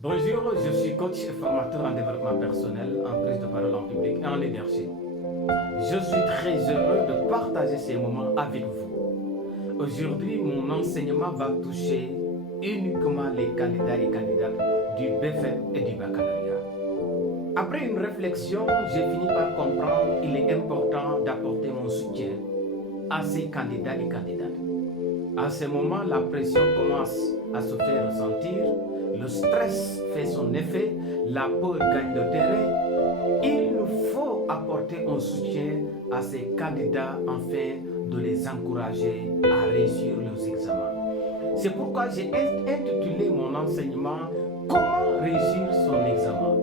Bonjour, je suis coach et formateur en développement personnel, en prise de parole en public et en leadership. Je suis très heureux de partager ces moments avec vous. Aujourd'hui, mon enseignement va toucher uniquement les candidats et candidates du BFEM et du baccalauréat. Après une réflexion, j'ai fini par comprendre qu'il est important d'apporter mon soutien à ces candidats et candidates. À ce moment, la pression commence à se faire ressentir, le stress fait son effet, la peur gagne le terrain. Il nous faut apporter un soutien à ces candidats afin de les encourager à réussir leurs examens. C'est pourquoi j'ai intitulé mon enseignement Comment réussir son examen.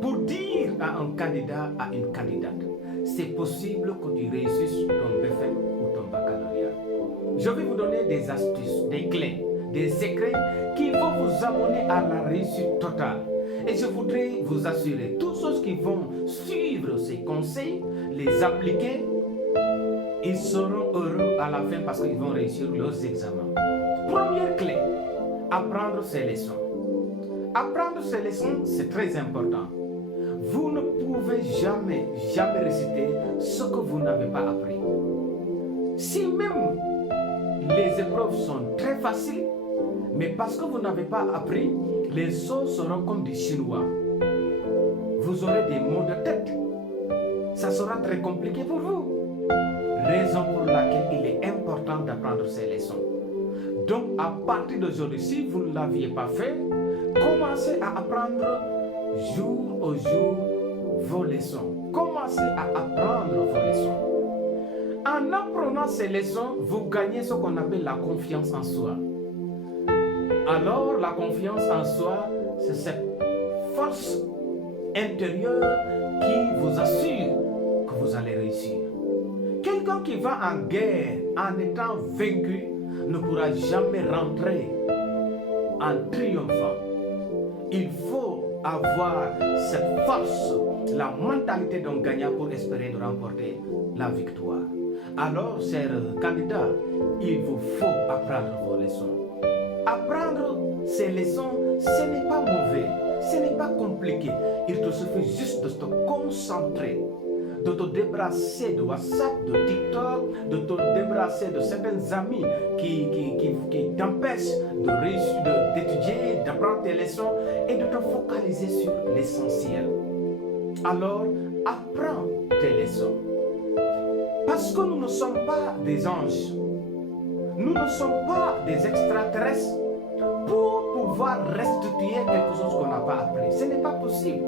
Pour dire à un candidat, à une candidate, c'est possible que tu réussisses ton BFEM ou ton baccalauréat. Je vais vous donner des astuces, des clés, des secrets qui vont vous amener à la réussite totale. Et je voudrais vous assurer, tous ceux qui vont suivre ces conseils, les appliquer, ils seront heureux à la fin parce qu'ils vont réussir leurs examens. Première clé, apprendre ses leçons. Apprendre ses leçons, c'est très important. Vous ne pouvez jamais réciter ce que vous n'avez pas appris. Si même les épreuves sont très faciles, mais parce que vous n'avez pas appris, les choses seront comme des Chinois. Vous aurez des maux de tête. Ça sera très compliqué pour vous. Raison pour laquelle il est important d'apprendre ces leçons. Donc, à partir d'aujourd'hui, si vous ne l'aviez pas fait, commencez à apprendre jour au jour vos leçons. Commencez à apprendre vos leçons. En apprenant ces leçons, vous gagnez ce qu'on appelle la confiance en soi. Alors, la confiance en soi, c'est cette force intérieure qui vous assure que vous allez réussir. Quelqu'un qui va en guerre en étant vaincu ne pourra jamais rentrer en triomphant. Il faut avoir cette force, la mentalité d'un gagnant pour espérer de remporter la victoire. Alors, chers candidats, il vous faut apprendre vos leçons. Apprendre ces leçons, ce n'est pas mauvais, ce n'est pas compliqué. Il te suffit juste de te concentrer, de te débarrasser de WhatsApp, de TikTok, de te débarrasser de certains amis qui t'empêchent de réussir, d'étudier, d'apprendre tes leçons et de te focaliser sur l'essentiel. Alors, apprends tes leçons. Parce que nous ne sommes pas des anges. Nous ne sommes pas des extraterrestres pour pouvoir restituer quelque chose qu'on n'a pas appris. Ce n'est pas possible.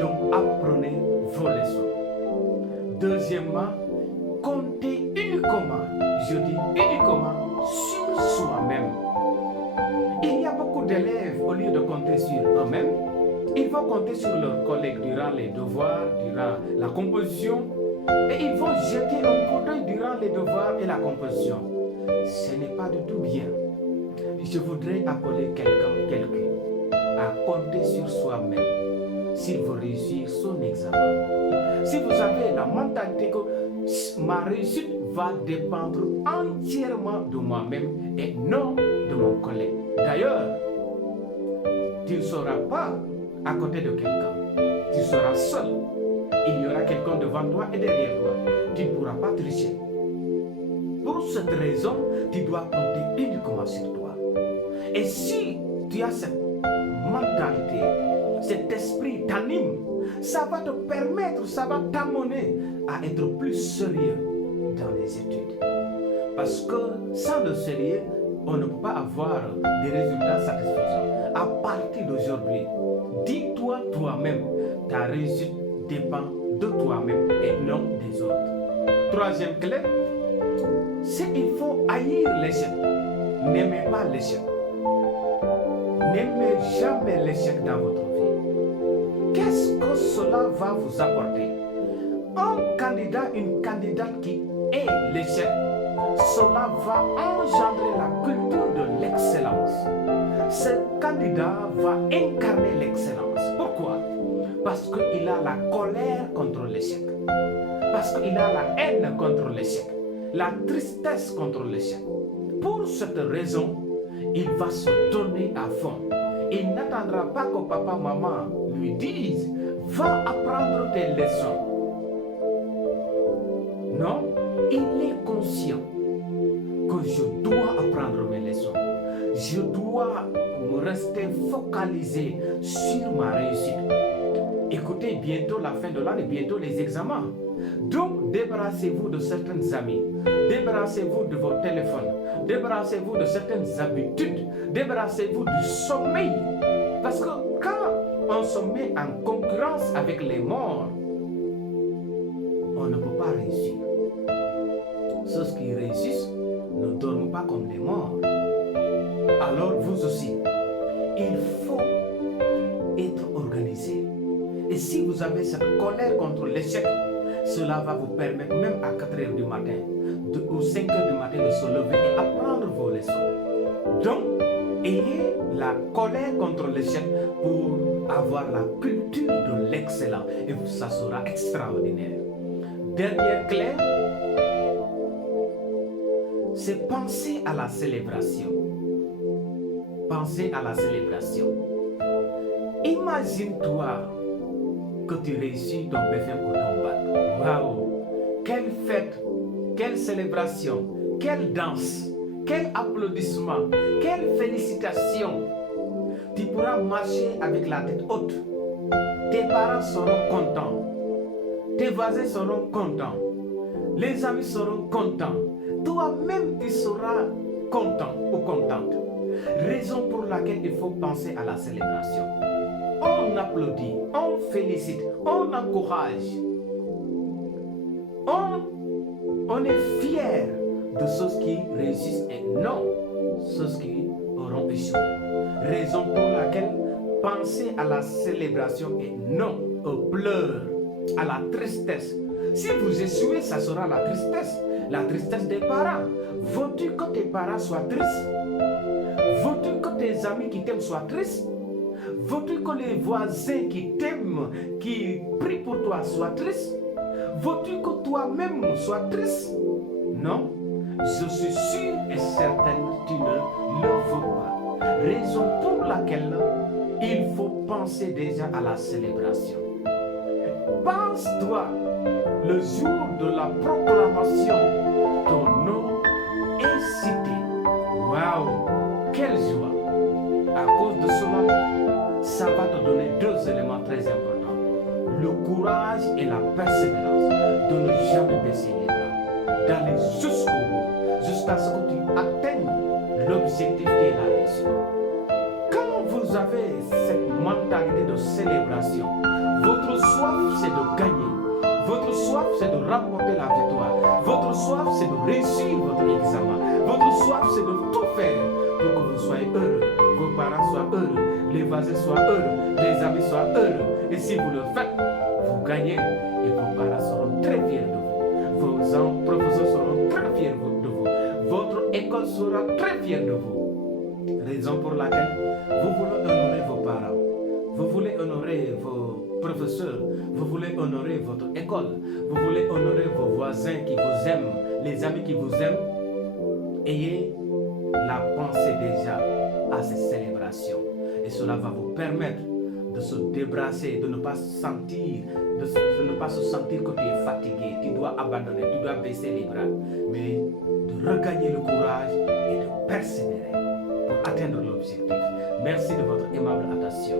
Donc, apprenez vos leçons. Deuxièmement, comptez uniquement, je dis uniquement, sur soi-même. Il y a beaucoup d'élèves, au lieu de compter sur eux-mêmes, ils vont compter sur leurs collègues durant les devoirs, durant la composition, et ils vont jeter un coup d'œil durant les devoirs et la composition. Ce n'est pas du tout bien. Je voudrais appeler quelqu'un à compter sur soi-même s'il veut réussir son examen. Si vous avez la mentalité que ma réussite va dépendre entièrement de moi-même et non de mon collègue. D'ailleurs, tu ne seras pas à côté de quelqu'un. Tu seras seul. Il y aura quelqu'un devant toi et derrière toi. Tu ne pourras pas tricher. Pour cette raison, tu dois compter uniquement sur toi. Et si tu as cette mentalité, cet esprit t'anime, ça va te permettre, ça va t'amener à être plus sérieux dans les études. Parce que sans le sérieux, on ne peut pas avoir des résultats satisfaisants. À partir d'aujourd'hui, dis-toi toi-même, ta réussite dépend de toi-même et non des autres. Troisième clé, c'est qu'il faut haïr l'échec. N'aimez pas l'échec. N'aimez jamais l'échec dans votre vie. Qu'est-ce que cela va vous apporter? Un candidat, une candidate qui hait l'échec, cela va engendrer la culture de l'excellence. Ce candidat va incarner l'excellence. Pourquoi? Parce qu'il a la colère contre l'échec. Parce qu'il a la haine contre l'échec. La tristesse contre l'échec. Pour cette raison, il va se donner à fond. il n'attendra pas que papa, maman lui disent « Va apprendre tes leçons ». Non, il est conscient que je dois apprendre mes leçons. Je dois me rester focalisé sur ma réussite. Écoutez, bientôt la fin de l'année, bientôt les examens. Donc, débarrassez-vous de certains amis, débarrassez-vous de vos téléphones, débarrassez-vous de certaines habitudes, débarrassez-vous du sommeil. Parce que quand on se met en concurrence avec les morts, on ne peut pas réussir. Ceux qui réussissent ne dorment pas comme des morts. Alors vous aussi, il faut être organisé. Et si vous avez cette colère contre l'échec, cela va vous permettre même à 4 heures du matin ou 5 heures du matin de se lever et apprendre vos leçons. Donc, ayez la colère contre l'échec pour avoir la culture de l'excellent et ça sera extraordinaire. Dernière clé, c'est penser à la célébration. Penser à la célébration. Imagine-toi que tu réussis ton BFM ou ton bac. Waouh! Quelle fête, quelle célébration, quelle danse, quel applaudissement, quelle félicitation. Tu pourras marcher avec la tête haute. Tes parents seront contents. Tes voisins seront contents. Les amis seront contents. Toi-même, tu seras content ou contente. Raison pour laquelle il faut penser à la célébration. On applaudit, on félicite, on encourage. On est fier de ceux qui réussissent et non ceux qui auront échoué. Raison pour laquelle penser à la célébration et non aux pleurs, à la tristesse. Si vous échouez, ça sera la tristesse des parents. Veux-tu que tes parents soient tristes? Veux-tu que tes amis qui t'aiment soient tristes? Veux-tu que les voisins qui t'aiment, qui prient pour toi soient tristes? Veux-tu que toi-même sois triste? Non, je suis sûr et certain que tu ne le veux pas. Raison pour laquelle il faut penser déjà à la célébration. Pense-toi, le jour de la proclamation, ton nom est cité. Waouh, quelle joie! À cause de cela, ça va te donner 2 éléments très importants. Le courage et la persévérance de ne jamais baisser les bras, d'aller jusqu'au bout, jusqu'à ce que tu atteignes l'objectif qui est la réussite. Quand vous avez cette mentalité de célébration, votre soif c'est de gagner, votre soif c'est de remporter la victoire, votre soif c'est de réussir votre examen, votre soif c'est de tout faire pour que vous soyez heureux, vos parents soient heureux, les voisins soient heureux, les amis soient heureux. Et si vous le faites, vous gagnez et vos parents seront très fiers de vous. Vos professeurs seront très fiers de vous. Votre école sera très fière de vous. Raison pour laquelle vous voulez honorer vos parents. Vous voulez honorer vos professeurs. Vous voulez honorer votre école. Vous voulez honorer vos voisins qui vous aiment, les amis qui vous aiment. Ayez la pensée déjà à ces célébrations. Et cela va vous permettre de se débrasser, de ne pas sentir, de ne pas se sentir que tu es fatigué, tu dois abandonner, tu dois baisser les bras, mais de regagner le courage et de persévérer pour atteindre l'objectif. Merci de votre aimable attention.